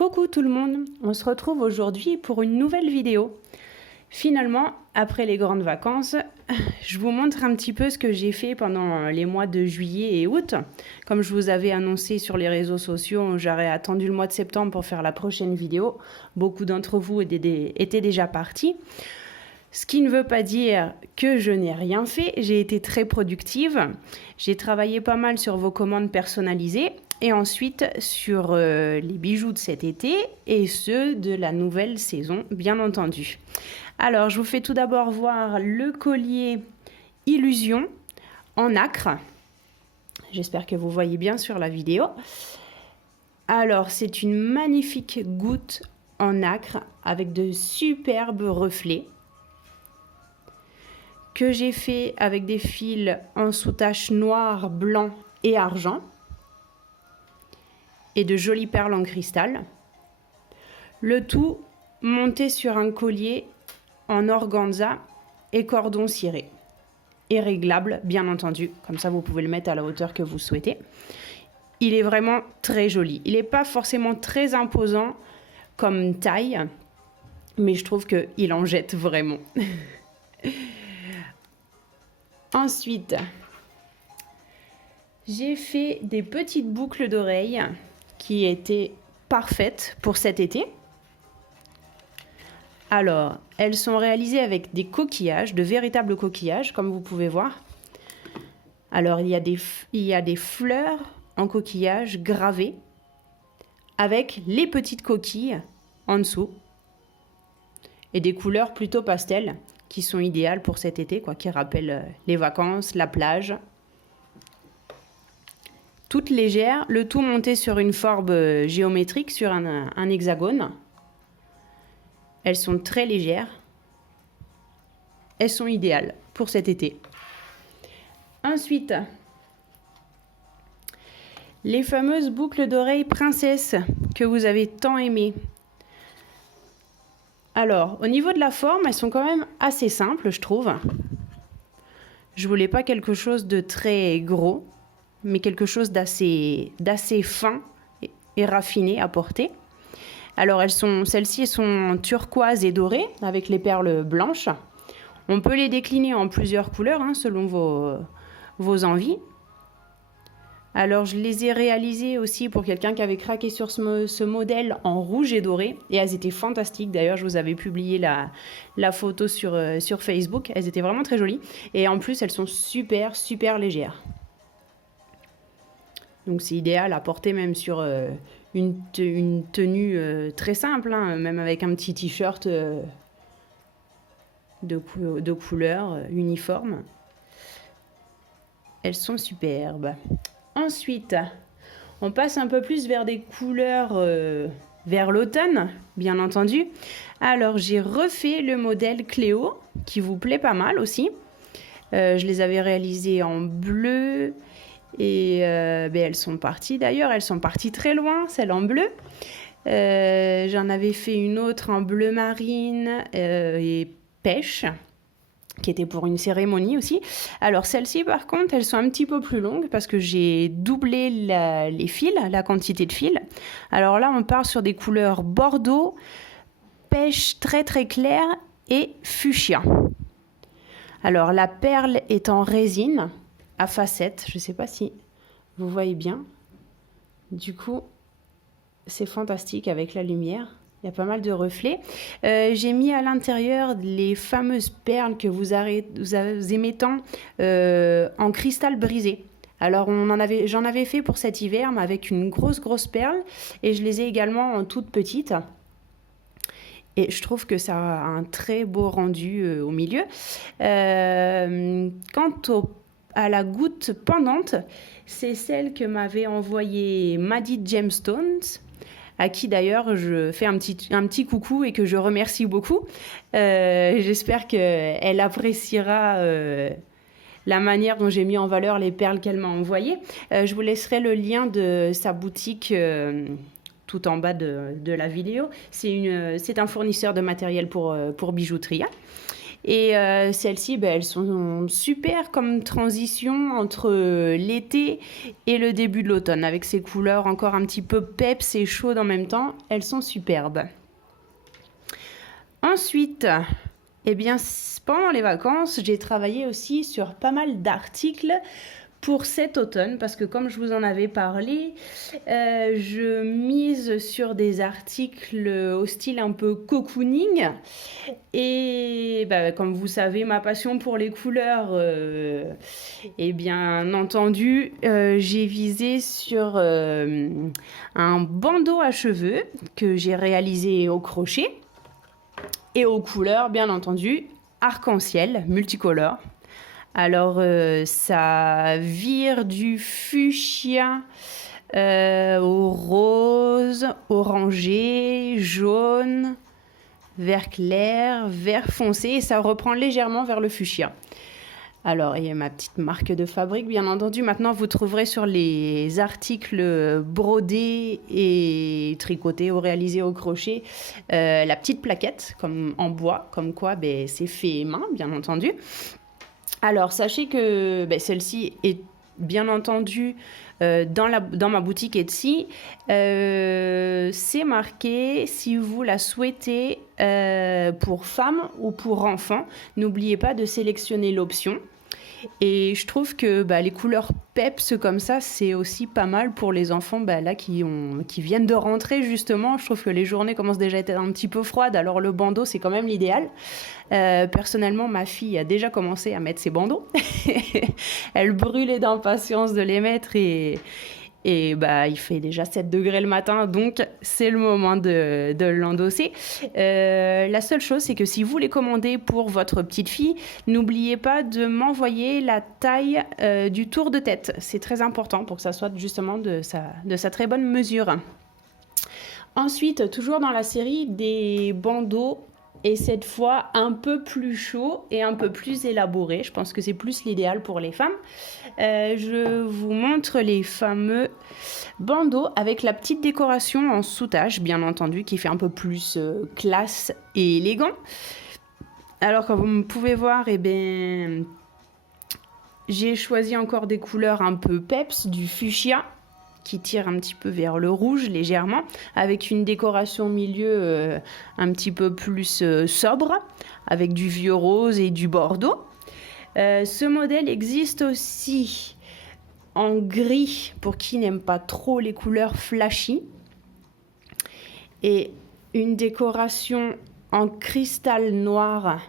Coucou tout le monde, on se retrouve aujourd'hui pour une nouvelle vidéo. Finalement, après les grandes vacances, je vous montre un petit peu ce que j'ai fait pendant les mois de juillet et août. Comme je vous avais annoncé sur les réseaux sociaux, j'aurais attendu le mois de septembre pour faire la prochaine vidéo. Beaucoup d'entre vous étaient déjà partis. Ce qui ne veut pas dire que je n'ai rien fait, j'ai été très productive. J'ai travaillé pas mal sur vos commandes personnalisées et ensuite sur les bijoux de cet été et ceux de la nouvelle saison, bien entendu. Alors, je vous fais tout d'abord voir le collier Illusion en nacre. J'espère que vous voyez bien sur la vidéo. Alors, c'est une magnifique goutte en nacre avec de superbes reflets que j'ai fait avec des fils en sous-tache noir, blanc et argent et de jolies perles en cristal. Le tout monté sur un collier en organza et cordon ciré et réglable bien entendu, comme ça vous pouvez le mettre à la hauteur que vous souhaitez. Il est vraiment très joli. Il n'est pas forcément très imposant comme taille, mais je trouve qu'il en jette vraiment. Ensuite, j'ai fait des petites boucles d'oreilles qui étaient parfaites pour cet été. Alors, elles sont réalisées avec des coquillages, de véritables coquillages, comme vous pouvez voir. Alors, il y a des fleurs en coquillage gravées avec les petites coquilles en dessous et des couleurs plutôt pastel qui sont idéales pour cet été, qui rappellent les vacances, la plage. Toutes légères, le tout monté sur une forme géométrique, sur un hexagone. Elles sont très légères. Elles sont idéales pour cet été. Ensuite, les fameuses boucles d'oreilles princesse que vous avez tant aimées. Alors, au niveau de la forme, elles sont quand même assez simples, je trouve. Je voulais pas quelque chose de très gros, mais quelque chose d'assez fin et raffiné à porter. Alors, celles-ci sont turquoise et dorées, avec les perles blanches. On peut les décliner en plusieurs couleurs, selon vos envies. Alors, je les ai réalisées aussi pour quelqu'un qui avait craqué sur ce modèle en rouge et doré. Et elles étaient fantastiques. D'ailleurs, je vous avais publié la photo sur Facebook. Elles étaient vraiment très jolies. Et en plus, elles sont super, super légères. Donc, c'est idéal à porter même sur une tenue très simple. Même avec un petit t-shirt de couleur uniforme. Elles sont superbes. Ensuite, on passe un peu plus vers des couleurs vers l'automne, bien entendu. Alors, j'ai refait le modèle Cléo, qui vous plaît pas mal aussi. Je les avais réalisées en bleu et elles sont parties d'ailleurs. Elles sont parties très loin, celle en bleu. J'en avais fait une autre en bleu marine et pêche, qui était pour une cérémonie aussi. Alors celles-ci par contre, elles sont un petit peu plus longues parce que j'ai doublé les fils, la quantité de fils. Alors là, on part sur des couleurs bordeaux, pêche très très claire et fuchsia. Alors la perle est en résine à facettes, je ne sais pas si vous voyez bien. Du coup, c'est fantastique avec la lumière. Il y a pas mal de reflets. J'ai mis à l'intérieur les fameuses perles que vous aimez tant en cristal brisé. Alors, j'en avais fait pour cet hiver, mais avec une grosse perle. Et je les ai également en toutes petites. Et je trouve que ça a un très beau rendu au milieu. Quant à la goutte pendante, c'est celle que m'avait envoyée Maddie Gemstones, à qui d'ailleurs je fais un petit coucou et que je remercie beaucoup. J'espère qu'elle appréciera la manière dont j'ai mis en valeur les perles qu'elle m'a envoyées. Je vous laisserai le lien de sa boutique tout en bas de la vidéo. C'est un fournisseur de matériel pour bijouterie. Et celles-ci, elles sont super comme transition entre l'été et le début de l'automne. Avec ces couleurs encore un petit peu peps et chaudes en même temps, elles sont superbes. Ensuite, eh bien, pendant les vacances, j'ai travaillé aussi sur pas mal d'articles pour cet automne, parce que comme je vous en avais parlé, je mise sur des articles au style un peu cocooning. Et comme vous savez, ma passion pour les couleurs, et bien entendu, j'ai visé sur un bandeau à cheveux que j'ai réalisé au crochet et aux couleurs, bien entendu, arc-en-ciel, multicolore. Alors, ça vire du fuchsia au rose, orangé, jaune, vert clair, vert foncé, et ça reprend légèrement vers le fuchsia. Alors, il y a ma petite marque de fabrique, bien entendu. Maintenant, vous trouverez sur les articles brodés et tricotés ou réalisés au crochet la petite plaquette comme en bois, comme quoi c'est fait main, bien entendu. Alors, sachez que celle-ci est bien entendu dans ma boutique Etsy. C'est marqué si vous la souhaitez pour femmes ou pour enfants. N'oubliez pas de sélectionner l'option. Et je trouve que les couleurs peps comme ça, c'est aussi pas mal pour les enfants là, qui viennent de rentrer justement. Je trouve que les journées commencent déjà à être un petit peu froides, alors le bandeau, c'est quand même l'idéal. Personnellement, ma fille a déjà commencé à mettre ses bandeaux. Elle brûlait d'impatience de les mettre et il fait déjà 7 degrés le matin, donc c'est le moment de l'endosser. La seule chose, c'est que si vous les commandez pour votre petite fille, n'oubliez pas de m'envoyer la taille du tour de tête. C'est très important pour que ça soit justement de sa très bonne mesure. Ensuite, toujours dans la série des bandeaux, et cette fois un peu plus chaud et un peu plus élaboré. Je pense que c'est plus l'idéal pour les femmes. Je vous montre les fameux bandeaux avec la petite décoration en soutache, bien entendu, qui fait un peu plus classe et élégant. Alors, comme vous pouvez voir, j'ai choisi encore des couleurs un peu peps, du fuchsia, qui tire un petit peu vers le rouge légèrement, avec une décoration au milieu un petit peu plus sobre, avec du vieux rose et du bordeaux. Ce modèle existe aussi en gris pour qui n'aime pas trop les couleurs flashy, et une décoration en cristal noir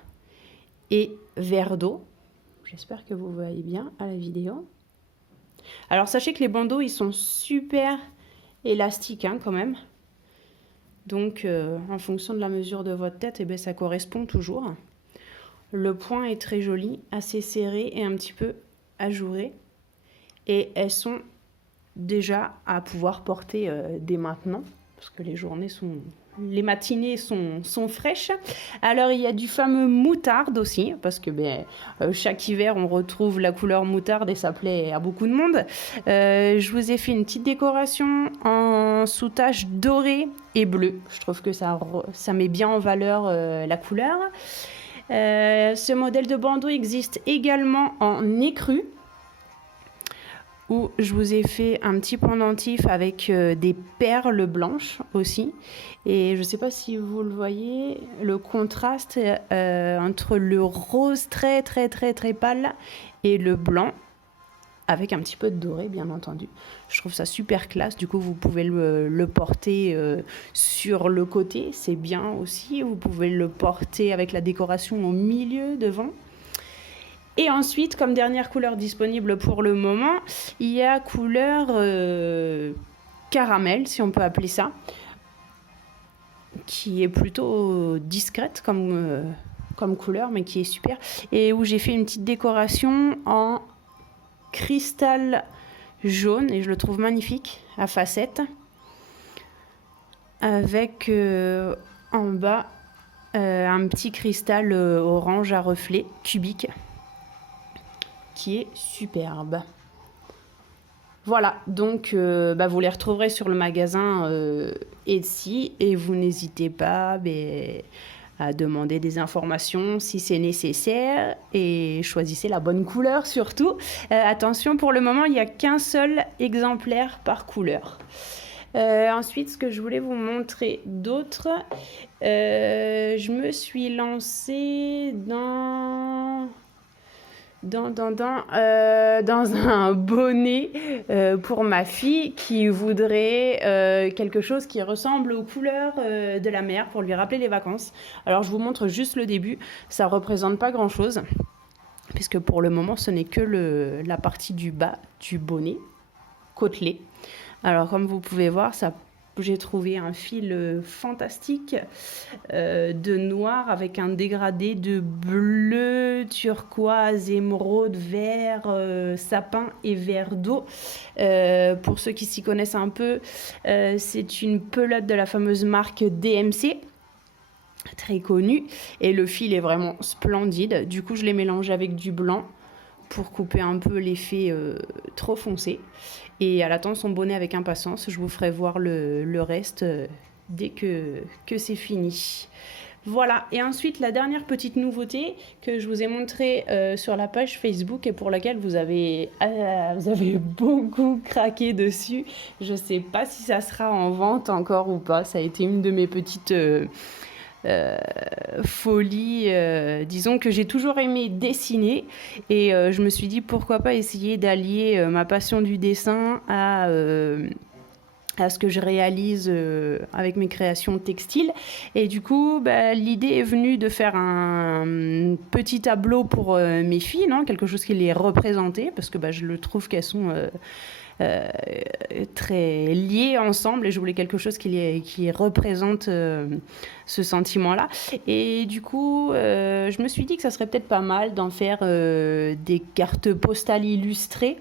et vert d'eau. J'espère que vous voyez bien à la vidéo. Alors sachez que les bandeaux, ils sont super élastiques quand même. Donc en fonction de la mesure de votre tête, ça correspond toujours. Le point est très joli, assez serré et un petit peu ajouré. Et elles sont déjà à pouvoir porter dès maintenant, parce que les matinées sont fraîches. Alors, il y a du fameux moutarde aussi, parce que chaque hiver, on retrouve la couleur moutarde et ça plaît à beaucoup de monde. Je vous ai fait une petite décoration en sous-tache dorée et bleue. Je trouve que ça met bien en valeur la couleur. Ce modèle de bandeau existe également en écru, où je vous ai fait un petit pendentif avec des perles blanches aussi. Et je ne sais pas si vous le voyez, le contraste entre le rose très très très très pâle et le blanc, avec un petit peu de doré bien entendu. Je trouve ça super classe. Du coup, vous pouvez le porter sur le côté, c'est bien aussi. Vous pouvez le porter avec la décoration au milieu, devant. Et ensuite, comme dernière couleur disponible pour le moment, il y a couleur caramel, si on peut appeler ça, qui est plutôt discrète comme couleur, mais qui est super. Et où j'ai fait une petite décoration en cristal jaune, et je le trouve magnifique, à facettes, avec en bas un petit cristal orange à reflet cubique, qui est superbe. Voilà, donc vous les retrouverez sur le magasin Etsy, et vous n'hésitez pas à demander des informations si c'est nécessaire et choisissez la bonne couleur surtout. Attention, pour le moment, il n'y a qu'un seul exemplaire par couleur. Ensuite, ce que je voulais vous montrer d'autre, je me suis lancée dans un bonnet pour ma fille qui voudrait quelque chose qui ressemble aux couleurs de la mer pour lui rappeler les vacances. Alors, je vous montre juste le début. Ça ne représente pas grand-chose puisque pour le moment, ce n'est que la partie du bas du bonnet, côtelé. Alors, comme vous pouvez voir, j'ai trouvé un fil fantastique de noir avec un dégradé de bleu, turquoise, émeraude, vert, sapin et vert d'eau. Pour ceux qui s'y connaissent un peu, c'est une pelote de la fameuse marque DMC. Très connue. Et le fil est vraiment splendide. Du coup, je l'ai mélangé avec du blanc pour couper un peu l'effet trop foncé. Et elle attend son bonnet avec impatience. Je vous ferai voir le reste dès que c'est fini. Voilà. Et ensuite, la dernière petite nouveauté que je vous ai montrée sur la page Facebook et pour laquelle vous avez beaucoup craqué dessus. Je ne sais pas si ça sera en vente encore ou pas. Ça a été une de mes petites... folie, disons que j'ai toujours aimé dessiner et je me suis dit pourquoi pas essayer d'allier ma passion du dessin à ce que je réalise avec mes créations textiles. Et du coup, l'idée est venue de faire un petit tableau pour mes filles, quelque chose qui les représentait, parce que je le trouve qu'elles sont très liées ensemble et je voulais quelque chose qui représente ce sentiment-là. Et du coup, je me suis dit que ça serait peut-être pas mal d'en faire des cartes postales illustrées.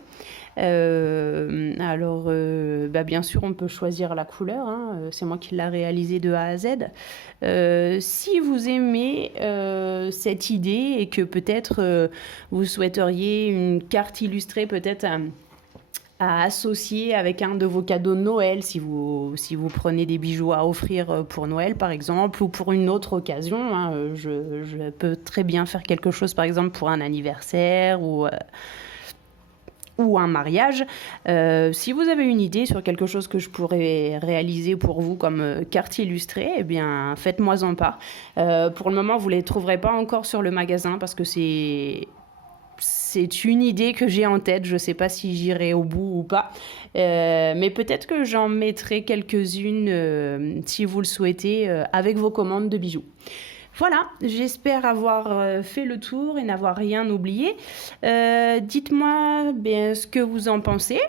Alors, bien sûr, on peut choisir la couleur. C'est moi qui l'ai réalisé de A à Z. Si vous aimez cette idée et que peut-être vous souhaiteriez une carte illustrée, peut-être à associer avec un de vos cadeaux de Noël, si vous prenez des bijoux à offrir pour Noël, par exemple, ou pour une autre occasion. Je peux très bien faire quelque chose, par exemple, pour un anniversaire ou un mariage. Si vous avez une idée sur quelque chose que je pourrais réaliser pour vous comme carte illustrée, eh bien, faites-moi en part. Pour le moment, vous ne les trouverez pas encore sur le magasin parce que c'est une idée que j'ai en tête. Je ne sais pas si j'irai au bout ou pas. Mais peut-être que j'en mettrai quelques-unes, si vous le souhaitez, avec vos commandes de bijoux. Voilà, j'espère avoir fait le tour et n'avoir rien oublié. Dites-moi ce que vous en pensez.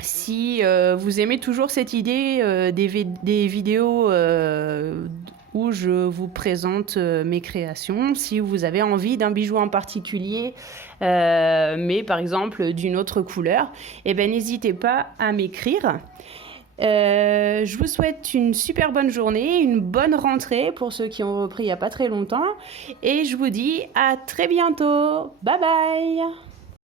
Si vous aimez toujours cette idée des vidéos où je vous présente mes créations, si vous avez envie d'un bijou en particulier, mais par exemple d'une autre couleur, n'hésitez pas à m'écrire. Je vous souhaite une super bonne journée, une bonne rentrée pour ceux qui ont repris il n'y a pas très longtemps. Et je vous dis à très bientôt. Bye bye!